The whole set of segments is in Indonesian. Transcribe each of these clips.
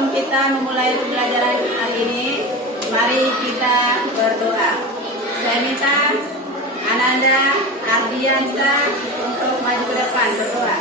Sebelum kita memulai pembelajaran hari ini, mari kita berdoa. Saya minta Ananda Ardiansa untuk maju ke depan berdoa.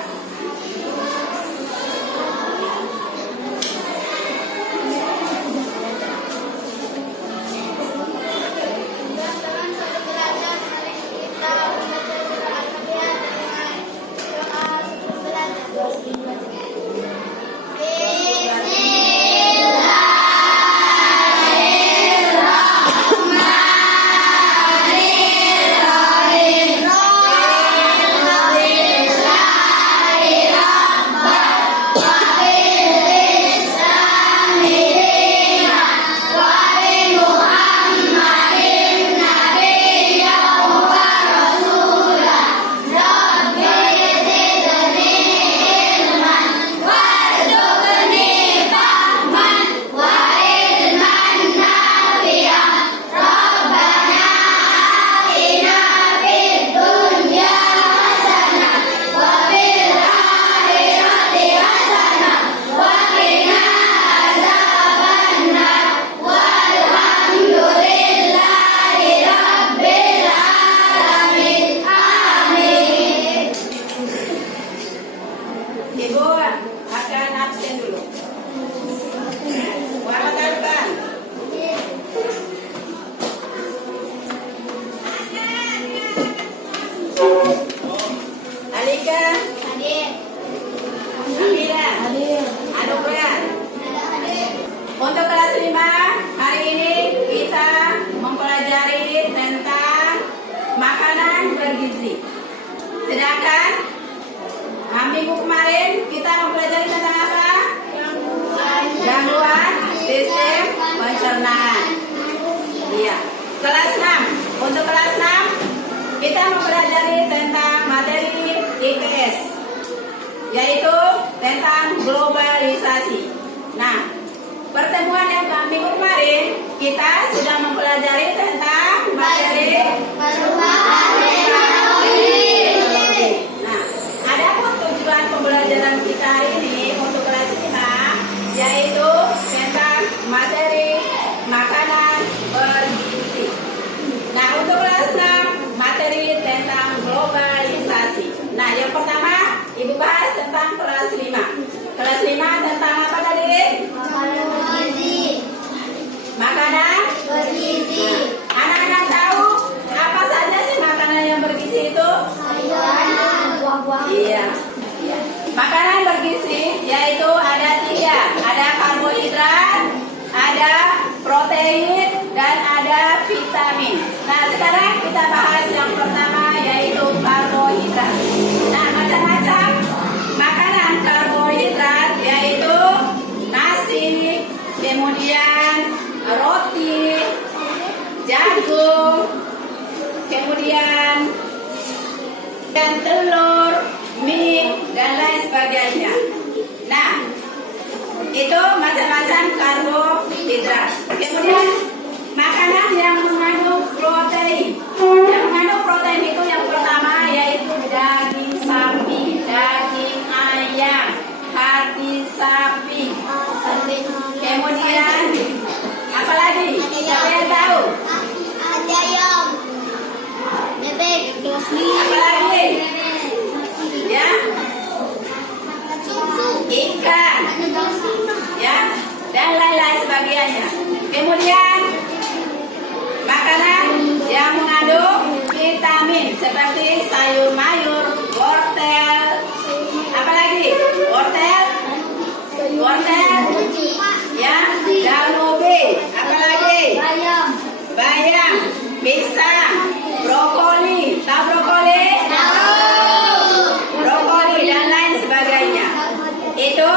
Ibu akan absen dulu. Muhammad Alban. Alika. Hadir. Amira. Hadir. Anugrah. Hadir. Untuk kelas 5 hari ini kita mempelajari tentang makanan bergizi. Sedangkan minggu kemarin kita mempelajari tentang apa? Gangguan sistem pencernaan. Iya. Kelas 6. Untuk kelas 6 kita mempelajari tentang materi IPS, yaitu tentang globalisasi. Nah, pertemuan yang minggu kemarin kita sudah mempelajari tentang materi perubahan teknologi. Pembelajaran kita hari ini untuk kelas 5 yaitu tentang materi makanan bergizi. Nah, untuk kelas 6 materi tentang globalisasi. Nah, yang pertama Ibu bahas tentang kelas 5. Kelas 5 tentang apa tadi? Makanan bergizi. Makanan Bergizi. Nah, anak-anak tahu apa saja sih makanan yang bergizi itu? Sayuran, buah-buahan. Iya. Makanan bergizi yaitu ada 3, ada karbohidrat, ada protein, dan ada vitamin. Nah, sekarang kita bahas yang pertama yaitu karbohidrat. Nah, macam-macam makanan karbohidrat yaitu nasi, kemudian roti, jagung, kemudian dan telur, mie, dan lain sebagainya. Nah, itu macam-macam karbohidrat. Kemudian makanan yang mengandung protein. Yang mengandung protein itu yang pertama yaitu daging sapi, daging ayam, hati sapi. Kemudian apa lagi? Siapa yang tahu? Ada ayam. Bebek. Apa lagi? Ya, Susu. ikan, ya, dan lain-lain sebagainya. Kemudian makanan yang mengandung vitamin seperti sayur mayur, wortel, apa lagi? Wortel, ya, daun ubi, apa lagi? Bayam, pisang, brokoli, tahu brokoli? Brokoli dan lain sebagainya. Itu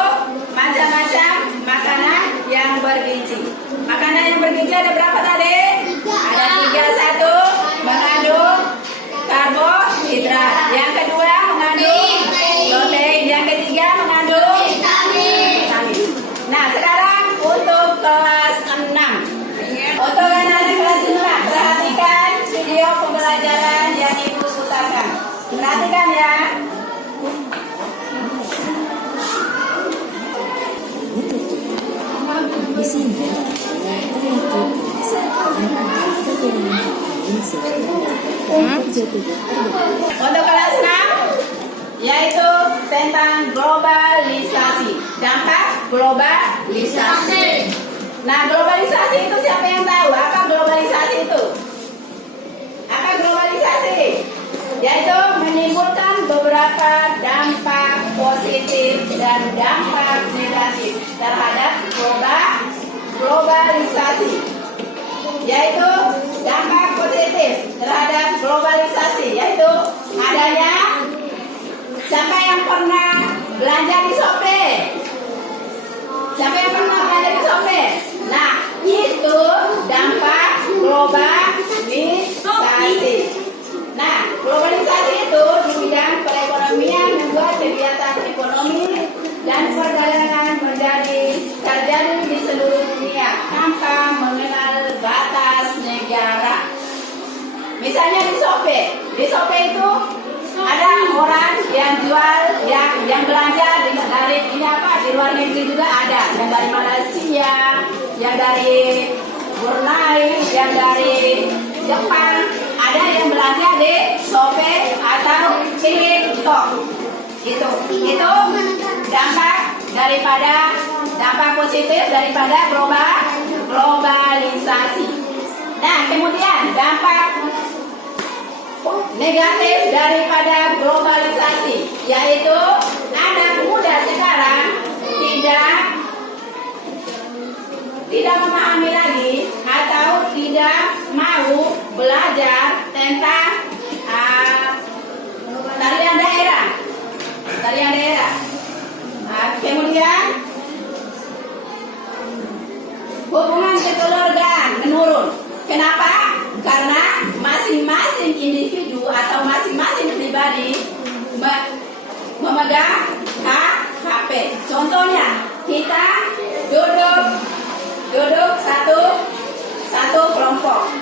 macam-macam makanan yang bergizi. Makanan yang bergizi ada berapa tadi? Ada 3. Satu mengandung karbohidrat, yang kedua mengandung protein, yang ketiga mengandung vitamin. Nah, sekarang untuk kelas 6. Untuk anak-anak kelas 6, perhatikan video pembelajaran yang Ibu putarkan. Perhatikan ya. di sini Untuk kelas 6 yaitu tentang globalisasi, dampak globalisasi. Nah, globalisasi itu siapa yang tahu? Apa globalisasi itu? Apa globalisasi? Yaitu menimbulkan beberapa dampak positif dan dampak negatif terhadap globalisasi. Yaitu dampak positif terhadap globalisasi, yaitu adanya, siapa yang pernah belanja di Shopee? Siapa yang pernah belanja di Shopee? Nah, itu dampak globalisasi. Nah, globalisasi itu di bidang perekonomian membuat kegiatan ekonomi dan perdagangan terjadi di seluruh dunia tanpa mengenal batas negara. Misalnya di Shopee itu ada orang yang jual, yang belanja dari di luar negeri juga ada, yang dari Malaysia, yang dari Brunei, yang dari Jepang, ada yang belanja di Shopee atau TikTok. Itu dampak positif daripada globalisasi. Nah, kemudian dampak negatif daripada globalisasi, yaitu anak muda sekarang tidak memahami lagi atau tidak mau belajar tentang tarian daerah. Kemudian hubungan kekeluargaan menurun. Kenapa? Karena masing-masing individu atau masing-masing pribadi memegang HP. Contohnya, kita duduk satu kelompok,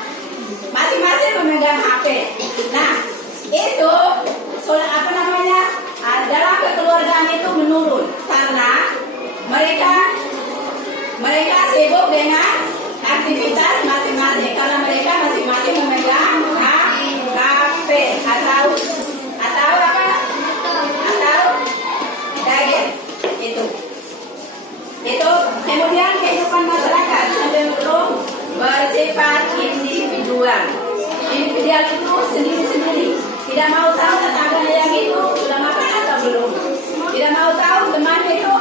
masing-masing memegang HP. Nah, itu dalam kekeluargaan itu menurun karena mereka sibuk dengan aktivitas masing-masing, karena mereka masing-masing memegang HP atau gadget. Itu kemudian kehidupan masyarakat cenderung bersifat individual. Individual itu sendiri-sendiri, tidak mau tahu tetangganya yang itu sudah makan atau belum, tidak mau tahu temannya itu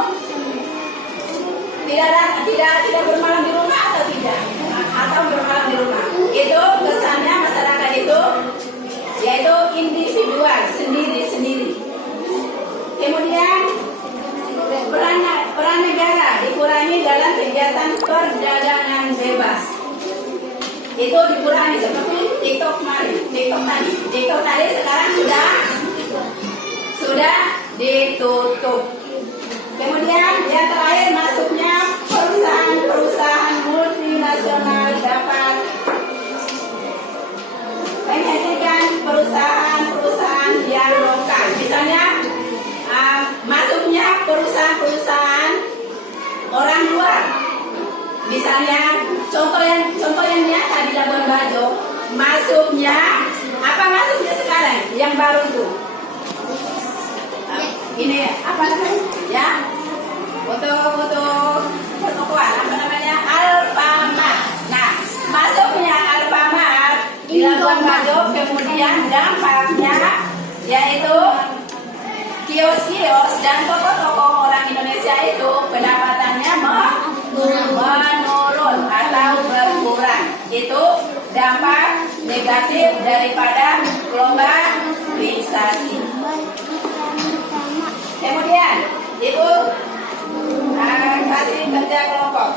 tidak bermalam di rumah atau tidak, atau bermalam di rumah. Itu kesannya masyarakat itu yaitu individual, sendiri-sendiri. Kemudian peran negara dikurangi dalam kegiatan perdagangan bebas. Itu dikurangi seperti TikTok tadi sekarang sudah ditutup. Kemudian yang terakhir, masuknya perusahaan multinasional dapat menghentikan perusahaan yang lokal. Misalnya masuknya perusahaan orang luar. Misalnya contoh yang nyata di Labuan Bajo, masuknya sekarang yang baru itu. Ini apa namanya? Ya, untuk pertokoan apa namanya? Alfamart. Nah, masuknya Alfamart di Labuan Bajo, kemudian dampaknya yaitu kios-kios dan toko-toko orang Indonesia itu pendapatannya menurun atau berkurang. Itu dampak negatif daripada globalisasi. Kemudian Ibu kasih kerja kelompok.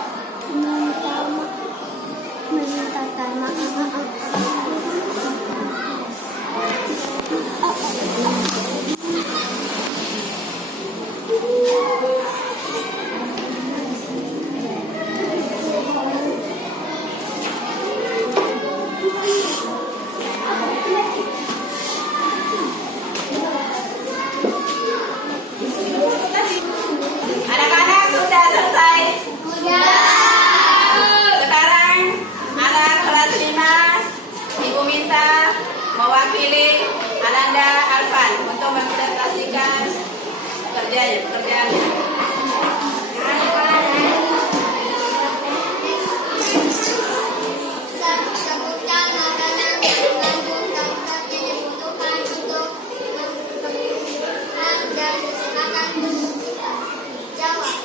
Anak-anak sudah selesai kerjanya, pekerjaannya. Sebutkan makanan yang mengandung zat yang dibutuhkan untuk pertumbuhan dan akan berkembang. Jawab.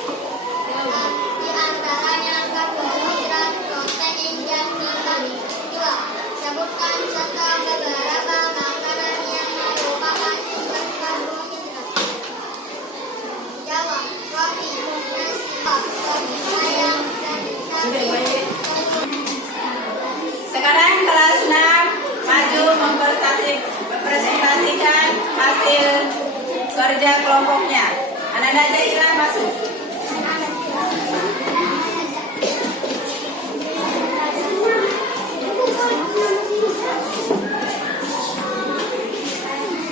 Di antaranya karbohidrat, protein, dan lemak. 2. Sebutkan contoh beberapa makanan yang merupakan sumber karbohidrat. Jawab. Roti, nasi, roti ayam, dan Sudah sapi. baik. Sekarang kelas 6 maju mempresentasikan hasil kerja kelompoknya. Anak-anak Jahira masuk.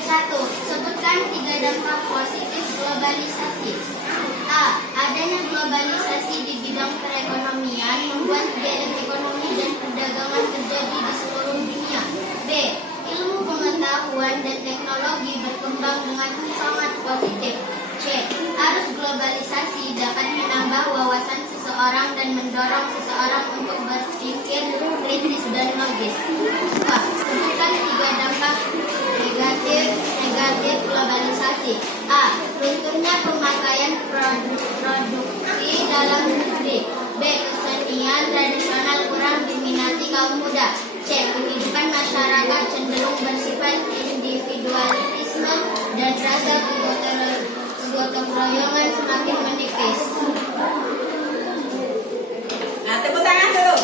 Satu, sebutkan 3 dampak positif globalisasi. A. Adanya globalisasi di bidang perekonomian membuat gaya ekonomi dan perdagangan terjadi di seluruh dunia. B. Ilmu pengetahuan dan teknologi berkembang dengan sangat positif. C. Arus globalisasi dapat menambah wawasan seseorang dan mendorong seseorang untuk berpikir kritis dan logis. 2. Sebutkan 3 dampak negatif globalisasi. A. Runtuhnya pemakaian produksi dalam negeri. B. Kesenian tradisional kurang diminati kaum muda. C. Kehidupan masyarakat cenderung bersifat individualisme dan rasa kegotong royongan semakin menipis. Nah, tepuk tangan dulu.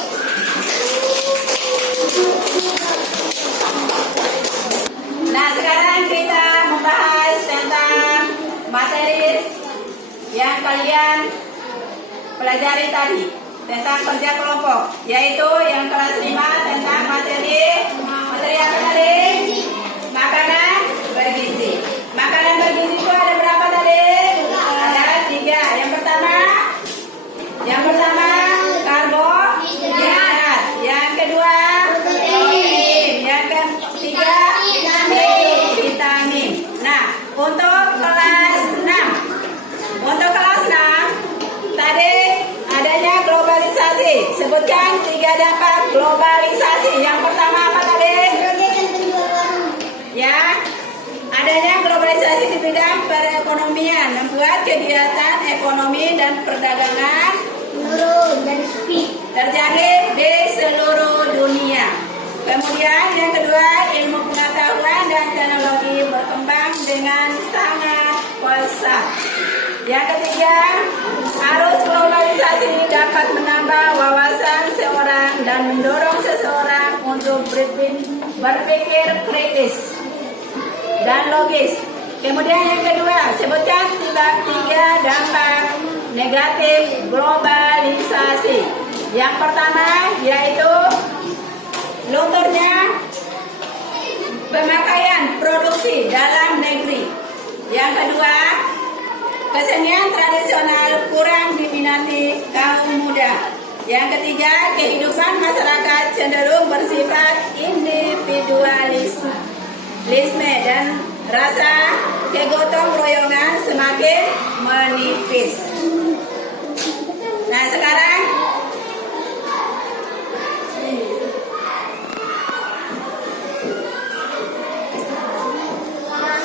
Nah, sekarang kita membahas tentang materi yang kalian pelajari tadi tentang kerja kelompok, yaitu yang kelas 5 tentang materi apa tadi? Makanan bergizi. Makanan bergizi itu ada berapa tadi? Ada 3. Yang pertama karbohidrat. Yang kedua protein. Yang ketiga vitamin. Nah, untuk kelas 6 tadi adanya globalisasi. Sebutkan 3 dampak globalisasi. Yang pertama apa tadi? Ya, adanya globalisasi di bidang perekonomian membuat kegiatan ekonomi dan perdagangan Menurun dan sepi. terjangkit di seluruh dunia. Kemudian yang kedua, ilmu pengetahuan dan teknologi berkembang dengan sangat pesat. Yang ketiga, arus globalisasi dapat menambah wawasan seorang dan mendorong seseorang untuk berpikir kritis dan logis. Kemudian yang kedua, sebutkan 3 dampak negatif globalisasi. Yang pertama yaitu lunturnya pemakaian produksi dalam negeri. Yang kedua, kesenian tradisional kurang diminati kaum muda. Yang ketiga, kehidupan masyarakat cenderung bersifat individualisme dan rasa kegotong royongan semakin menipis. Nah, sekarang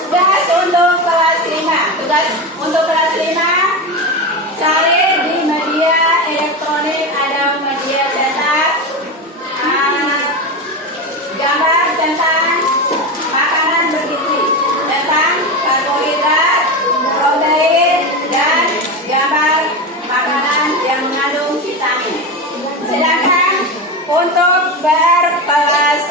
tugas untuk kelas 5. Tugas untuk kelas 5 cari di media elektronik atau media cetak gambar tentang makanan bergizi, tentang karbohidrat, protein, dan gambar makanan yang mengandung vitamin. Sedangkan untuk PR kelas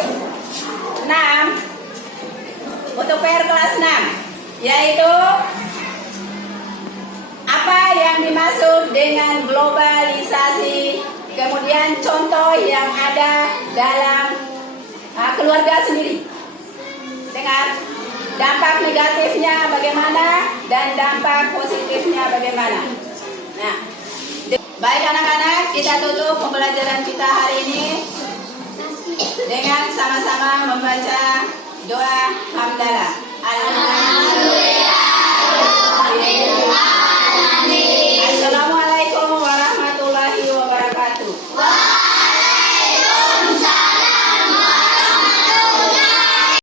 6, yaitu apa yang dimaksud dengan globalisasi, kemudian contoh yang ada dalam keluarga sendiri. Dengar, dampak negatifnya bagaimana dan dampak positifnya bagaimana. Nah, baik anak-anak, kita tutup pembelajaran kita hari ini dengan sama-sama membaca doa hamdalah.